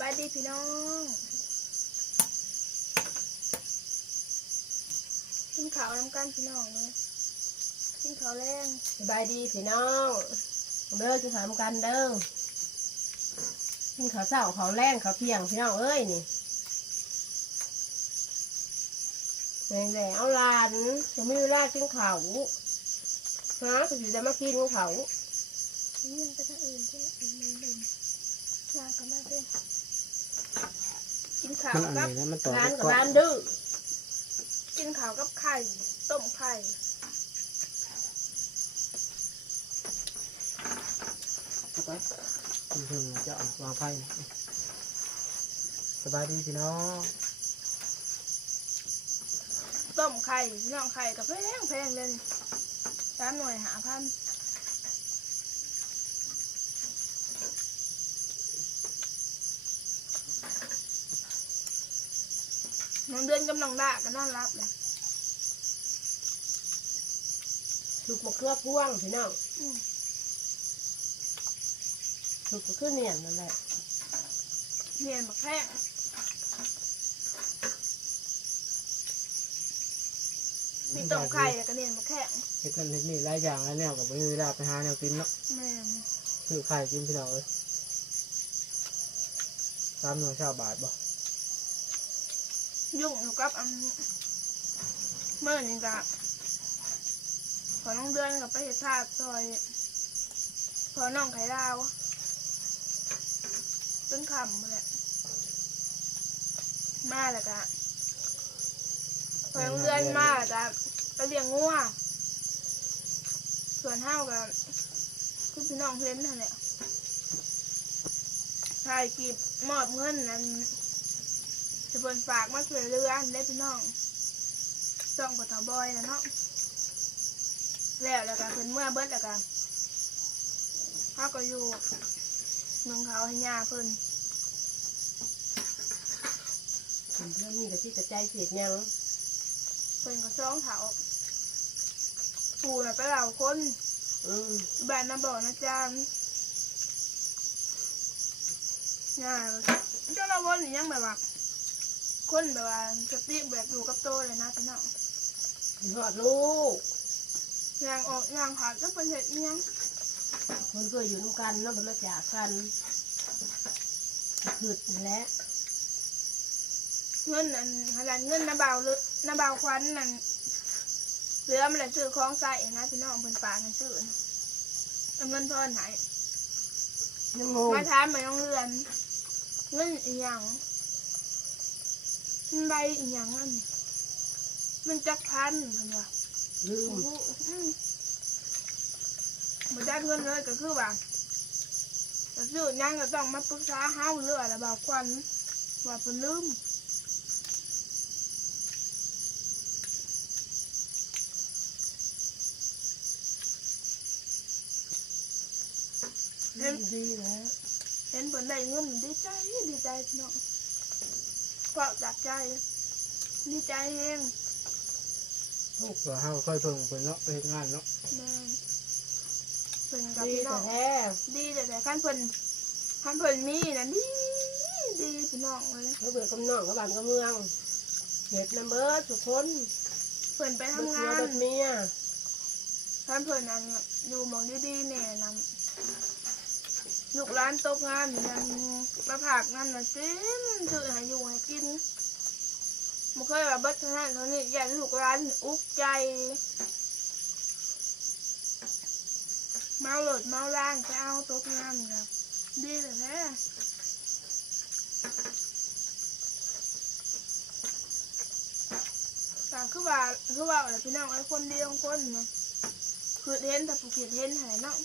บายดีพี่น้องกินข้าวน้ำกันพี่น้องเลยกินข้าวแรงสบายดีพี่น้องเด้อกินข้าวกันเด้อกินข้าวเช้าข้าวแรงข้าวเที่ยงพี่น้องเอ้ยนี่แหล่เอาหลานจะไม่มีเวลากินข้าวฮะจะอยู่ได้มากินข้าวนี่ยังไปทางอื่นใช่ไหมอื่นมือหนึ่ง ลากันมาเพื่อนกินข้าวมันอันกับนี้นะมันต่อร้านไปกับก่อนร้านดื้อกินข้าวกับไข่ต้มไข่เอาไปเพิ่งจะเอาวางไพ่นี่สบายดีพี่น้องต้มไข่พี่น้องไข่กับแพงแพงเลยสามหน่วยหาพัน น้องเดือนกำลังด่าก็นอนรับเลยสุกมะเขือพวงพี่น้องอืมสุกมะเขือเนียนนั่นแหละเนียนบักแพงมีต้มไข่แล้วก็เนียนบักแข็งเฮ็ดนั่นเฮ็ดนี่หลายอย่างหลายแนวกับไม่มีเวลาไปหาแนวกินเนาะแม่นซื้อไข่กินพี่น้องเอ้ยสามหน่วยชาวบาทบ่ ยุ่งอยู่กับอันเมื่อนี่กับพอน้องเดือนกับไปเห็ดทาดซอย พอน้องไข่ดาวต้นคำมาแหละมาแล้วกะพอน้องเดือนมาแล้ะไปเลี้ยงงัวส่วนเท่ากับคือพี่น้องเพ้นนั่นแหละชายกีบมอบเงินนั้น จะเปินฝากมาช่วยเรือได้พี่น้องส่องปทบอยนะเนาะแล้วแล้วกันเพิ่นเมื่อเบิดแล้วกันเขาก็อยู่เมืองเขาให้ยาเพิ่นเพื่อนนี่ก็ที่กระจายเศษยังเพิ่นก็ซ้องเขาปู่น่ะไปเหล่าคนอืมบ้านน้ำบ่อนะจามยาเจ้าละวนนี่ยังแบบว่า คนแบบว่าสติแบบอยู่กับโตเลยนะพี่น้องกินหอดลูกยางออกยางขาดก็เป็นเห็ดอิหยังคนเคยอยู่น้ำกันเนาะมันมาจากกันขืดนั่นแหละเงินนั่นขนาดเงินน้าเบาหรือน้าเบาควันนั่นเหลือมันเลยซื้อของใส่นะพี่น้องเป็นป่าให้ซื้อนะเอาเงินทอนใหายยังงงมาถามมาน้องเรือนเงินอีหยัง มันใบอีหยังอันนี้มันจักพันเพิ่นว่าลืโอ้มโหอืมบ่ได้เงินเลยก็คือว่าจะซื้อหยังก็ต้องมาปรึกษาเฮาเรือละเบาควันว่าเพิ่นลืมลืมดีแล้วเห็นเพิ่นได้เงินดีใจดีใจพี่น้อง เพราะจากใจ ดีใจแฮงลูกเราเฮาค่อยเพิ่งเพิ่นเนาะไปเฮ็ดงานเนาะแม่นเพิ่นกับดีพี่น้แต่อง แท้ดีแต่แต่ขั้นเพิ่นขั้นเพิ่นมีนะดีดีพี่น้องเลยเขาเบื่อกับน้องกับบ้านกับเมืองเห็ดน้ำเบิร์ดทุกคนเพิ่นไปเบิทำดงาเมียนเบิดเมียขั้นเพิ่นนั่นอยู่หมองดีๆเนี่ยนำ ลูกร้านตกงานนั่นมาผักนั่นน่ะกินซื้อให้อยู่ให้กินมันเคยว่าเบิดเท่านั้นเท่านี้อยากลูกร้านอุกใจ เมาหลดเมาล่างจะเอาตกงานครับดีเลยแท้ต่คือว่าคือว่าอะไรพี่น้องไอ้คนเดียวคนเนาะคือเห็นแต่ผู้เขียนเห็นหายเนาะ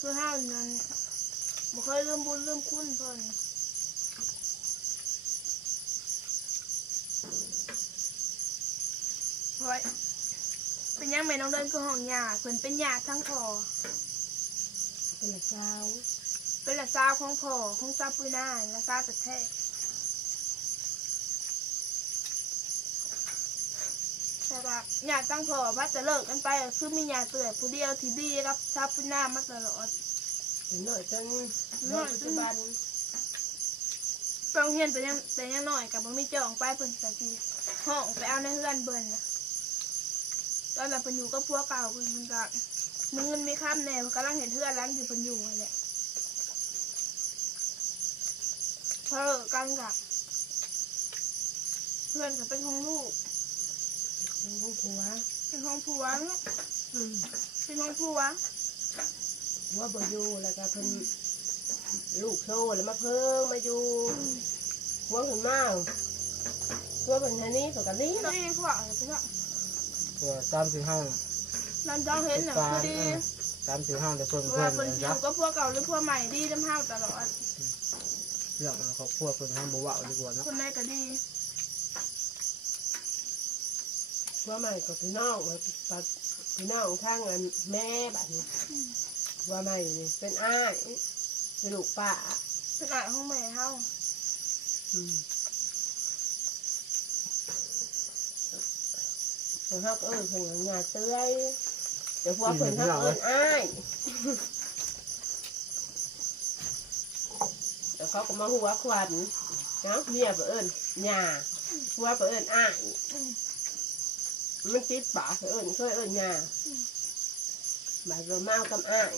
คือห้าวนั้นบ่เคยลืมบุญลืมคุณเพิ่นเพราะเป็นยังแม่น้องเดินคือห้องยาเพิ่นเป็นยาทั้งพ่อเป็นละเช้าเป็นละซาวของพ่อของซาปุยนาและซาตะแท้ แต่ว่าญาติตั้งพอว่าจะเลิกกันไปก็คือมีญาติเตื่อยผู้เดียวที่ดีรับซาปุยนามาตลอดถึงหน่อยจนหน่อยปัจจุบันต้องเฮียนแต่ยังแต่ยังน้อยกับบ่มีเจาของไปเพิ่นสักทีห้องไปเอาในเฮือนเบิ่นน่ะตอนนั้นเพิ่นอยู่กับพวกเก่าเพิ่นเพิ่นก็มึงเงินมีค่ำแน่กำลังเห็นเฮือนหล้างที่เพิ่นอยู่นั่นแหละเพอกันกับเพื่อนก็เป็นของลูก เป็นของผัวเป็นของผัวเนาะอืมเป็นของผัวผัวบ่อยู่แล้วก็เพิ่นลูกโซ่แล้วมาเพิ่งมาอยู่ผัวเพิ่นมาผัวเพิ่นอันนี้เพิ่นก็ลีเนาะนี่ผัวอะไรเป็นเนาะเพื่อตามที่ห้องนั่นเจ้าเห็นน่ะฟาคืนอดีตามที่ห้องแต่เพิ่นเวเพิ่ลานเพิ่นสิอยักยู่กับผัวเก่าหรือผัวใหม่ดีน้ำห้าวตลอด เรื่องครอบครัวเพิ่นห้องบ่เว้าดีกว่าเนาะคนไหนก็ดี ผัวใหม่กับพี่น้องปัดพี่น้องทางอันแม่บัดนี้ผัวใหม่นี่เป็นอ้ายเป็นลูกป้าเป็นอะไรของแม่เฮาอืมเพิ่นเฮาก็เอิ้นเพิ่นว่าหน้าเตื้อยแต่ผัวเพิ่นเฮาเอิ้นอ้ายแล้วเขาก็มาหัวควันเนาะเมียเพิ่นเอิ้นหญ้าผัวเพิ่นเอิ้นอ้าย มมันติดปากเอิญเคยเอิญยาบายเราเมากับอ้าย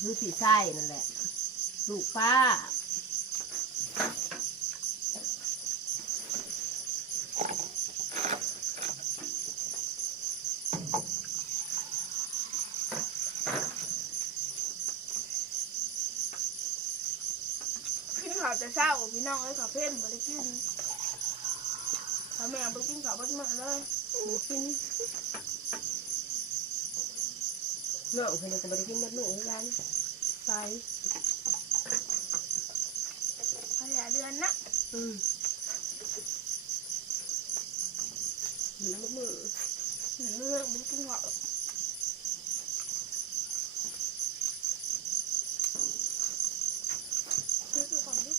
คือสีไส้นั่นแหละ ลูกป้ากินข้าวแต่เช้าพี่น้องเอ้ยข้าวเพ่นบ่ได้กินข้าวแม่บ่ได้กินข้าวบ่มื้อเลย มันกินน้องคนนี้ก็บริกินแบบหนูกันไปพยาเดือนนะอืมหรือมือเรื่องบ่ได้กินข้าวซื้อก่อนดิ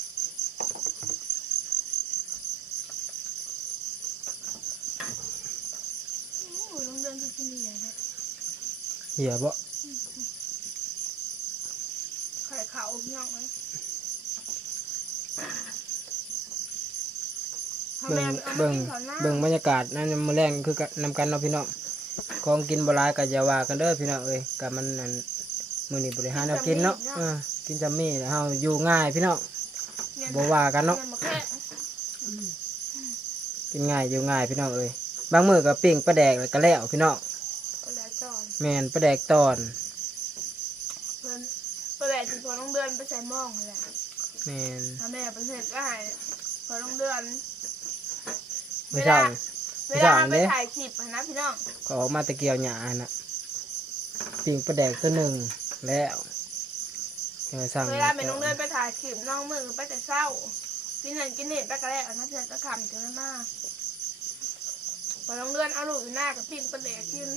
โอ้ยโรงเรียนคือกินดีเลยเหี้ยบ่ไข่ขาวพี่น้องเลยพ่อเบิ่แม่งเอามาเบิ่งกินข้าวหน้าเบิ่งบรรยากาศนั่นมื้อแรงคือกันนำกันเนาะพี่น้องของกินบ่หลายก็อย่าว่ากันเด้อพี่น้องเอ้ยก็มันนั่นมื้อนี้บ่ได้หาแนวกินเนาะเออกินจำมี่แล้วเฮาอยู่ง่ายพี่น้องบ่ว่ากันเนาะรียมาแค่กินง่ายอยู่ง่ายพี่น้องเอ้ย บางมื้อก็ปิ้งปลาแดกแล้วก็แล้วพี่น้องก็แล้วจอนแม่นปลาแดกตอนเพิ่นเปิดที่พอต้องเดือนไปใส่หม้องนั่นแหละแม่นถ้าแม่เป็นเสร็จก็ให้พอต้องเดือนมื้อเช้าเวลาไปเด้ถ่ายคลิปอะนะพี่น้องก็ออกมาตะเกียวหญ้าน่ะปิ้งปลาแดกตัวหนึงแล้วเออสั่งเวลาแม่น้องเดือนไปถ่ายคลิปน้องมือไปแต่เศร้ากินเงินกินเน็ตไปกระแล้วนะเพื่อนก็คำกันมาก พอต้องเดือนเอาลูกอยู่หน้ากับปิ้งประเดกกิน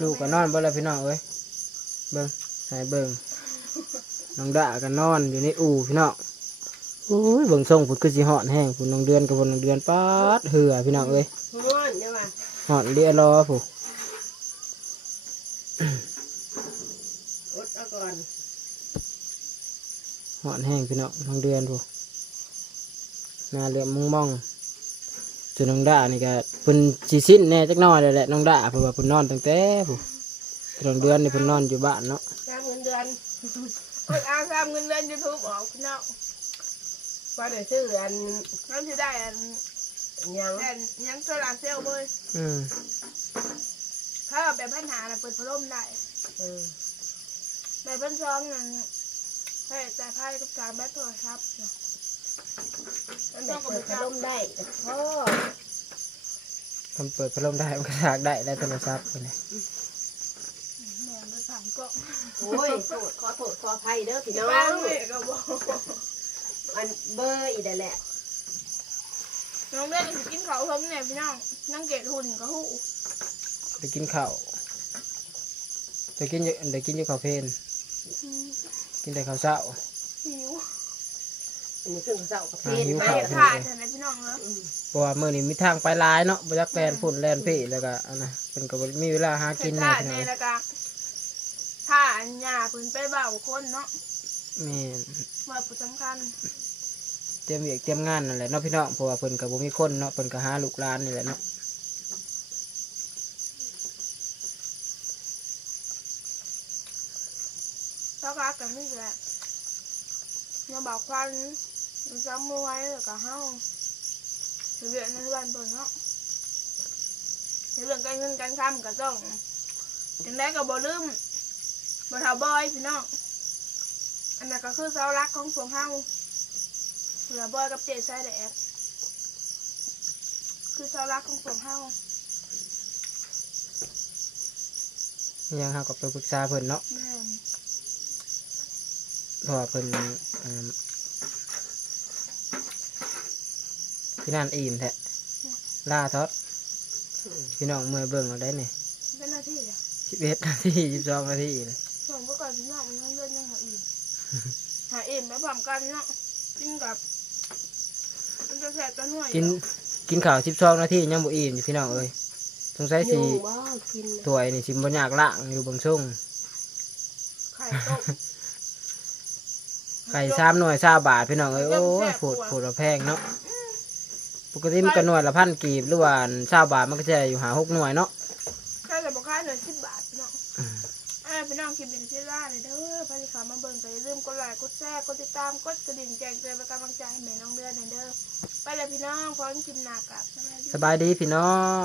ลูกก็นอนเบ่แล้วพี่น้องเอ้ยเบิ่งให้เบิ่งน้องดาก็นอนอยู่ในอู่พี่น้องโอ้ยเบิ่งทรงพุ่นคือสิฮอดแห้งพุ่นน้องเดือนกับพุ่นน้องเดือนปาดเหือพี่น้องเอ้ยม้วนใช่ป่ะฮอดเรียรอผู้อดเอาก่อนฮอดแห้งพี่น้องน้องเดือนผู้ หน้าเหลี่ยมมองๆส่วนน้องดานี่ก็เพิ่นสิสิ้นแน่จักหน่อยเลยแหละน้องดาเพราะว่าเพิ่นนอนตั้งแต่ผู้แต่น้องเดือนนี่เพิ่นนอนอยู่บ้านเนาะจ้างเงินเดือนเปิดอ่างทำเงินเดือนยูทูบออกพี่น้องว่าเดี๋ยวซื้ออันน้องจะได้อันหยังแต่ยังโซลาร์เซลล์เลยอืมถ้าเอาแบบปัญหาน่ะเปิดพัดลมได้เออแบบพันซองนั่นให้จ่ายค่ากับการแบตโทรศัพท์เนาะ มันแต่ต้องกับเปิดไปพัดจัลบมได้พ่อทำเปิดพัดลมได้มันก็ถากได้ได้โทรศัพท์ไปเลยแม่ไปถามก็โอ้ยโทษขอโทษขออภัยเด้อพี่น้องบ้านแม่ก็บอกอันเบอร์อีกแล้วแหละน้องเล่นสิกินเขาวเพิ่มเนี่ยพี่น้องนั่งเกตหุ่นก็หูได้กินข้าวได้กินอยู่ได้กินอยู่ข้าวเพลนอืมกินแต่ข้าวเช้าหิว อันนี้เครื่องเจ้ากับเพศหิวไปข้าวค่ะเถอะนะพี่น้องเนาะเพราะว่ามื้อนี้มีทางไปหลายเนาะบ่อยากแล่นพุ่นแล่นพี่แล้วก็อันนะเพิ่นก็บ่มีเวลาหากินเฮ็แน่ดพี่น้องเอ้ยท่าในแล้วก็ถ้าอันหญ้าเพิ่นไปเบ้าคนเนาะแม่นว่าผู้สำคัญเตรียมเวียกเตรียมงานนั่นแหละเนาะพี่น้องเพราะว่าเพิ่นก็บ่มีคนเนาะเพิ่นก็หาลูกหลานนี่แหละเนาะแล้วก็กันนี่แหละเนี่ยบอกควัน มันจะมวยแล้วก็เฮาเรื่องในบ้านเพิ่นเนาะในเรื่องการเงินการคำก็ต้องจังไดก็บ่ลืมบ่เท่าบอยพี่น้องอันนั้นก็คือเสาหลักของพวกเฮาเผื่อบอยกับเจสายแดดคือเสาหลักของพวกเฮายังเฮาก็ไปปรึกษาเพิ่นเนาะแม่นเพราะว่าเพิ่นอืม พี่นั่นอิ่มแท้ล่าทอดพี่น้องเมื่อยเบิ่งเอาได้นี่เป็นหน้าที่อะ11นาที12นาทีเลยส่งไปก่อนพี่น้องมันต้องเลื่อนยังหาอิ่มหาอิ่มแล้วพร้อมกันเนาะกินกับมันจะแสบตัวหน่วยกินกินข้าว12นาทียังบ่อิ่มอยู่พี่น้องเอ้ยสงสัยสิอยู่ว่ากินถ้วยนี่สิบ่ยากล้างอยู่เบางช่วงไข่ต้มไก่สามหน่วยสาบาทพี่น้องเอ้ยโอ้ยโผดโผดละแพงเนาะ ปกติมันก็หน่วยละพันกีบหรือว่าสาบาทมันก็จะอยู่หาหกหน่วยเนาะแค่จะบอกค่าหน่วยสิบบาทพี่น้องอ่าพี่น้องกินเป็นที่ล่าเลยเด้อพาสิขามาเบิ่งก็อย่าลืมกดไลค์กดแชร์กดติดตามกดกระดิ่งแจ้งเตือนเป็นกำลังใจให้แม่น้องเดือนหน่อยเด้อไปเลยพี่น้องพร้อมกินหนักกับสบายดีสบายดีพี่น้อง